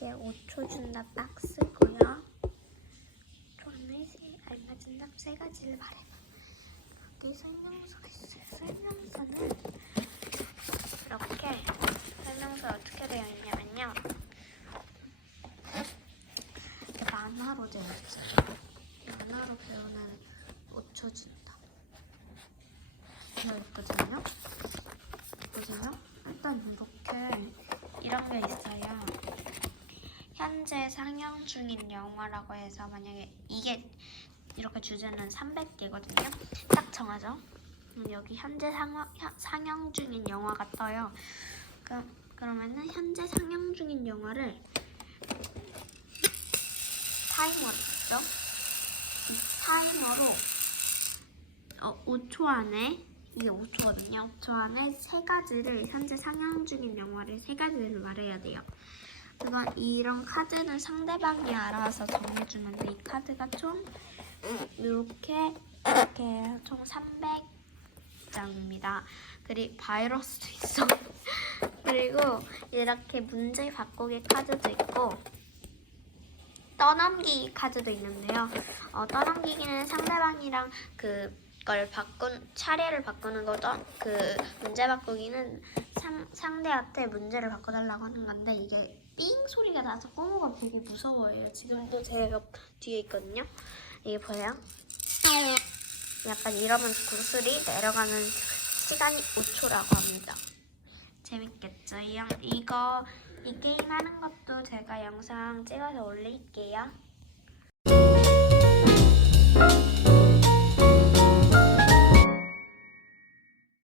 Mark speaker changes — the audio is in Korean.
Speaker 1: 이게 5초 준다 박스고요. 5초 안에 세- 알맞은 답세 가지를 말해봐. 여기 설명서가 있어요. 설명서는 이렇게 설명서 어떻게 되어 있냐면요. 이렇게 만화로 되어 있어요. 만화로 배우는 5초 준다. 되어 있거든요. 보세요. 일단 이렇게 이런 게 있어요. 현재 상영 중인 영화라고 해서 만약에 이게 이렇게 주제는 300개거든요. 딱 정하죠. 음, 여기 현재 상영, 상영 중인 영화가 떠요. 그, 그러면은 현재 상영 중인 영화를 타이머로 있죠? 이 타이머로 어, 5초 안에 이게 5초거든요. 5초 안에 세 가지를 현재 상영 중인 영화를 세 가지를 말해야 돼요. 그거 이런 카드는 상대방이 알아서 정해주는데 이 카드가 총 이렇게 이렇게 총 300장입니다. 그리고 바이러스도 있어. 그리고 이렇게 문제 바꾸기 카드도 있고 떠넘기기 카드도 있는데요. 어, 떠넘기기는 상대방이랑 그 걸 바꾼 차례를 바꾸는 거죠. 그 문제 바꾸기는 상, 상대한테 문제를 바꿔달라고 하는 건데 이게 삥 소리가 나서 꼬무가 되게 무서워해요. 지금도 제가 뒤에 있거든요. 이게 보여요? 약간 이러면 구슬이 내려가는 시간이 5초라고 합니다. 재밌겠죠? 이, 영- 이거 이 게임 하는 것도 제가 영상 찍어서 올릴게요.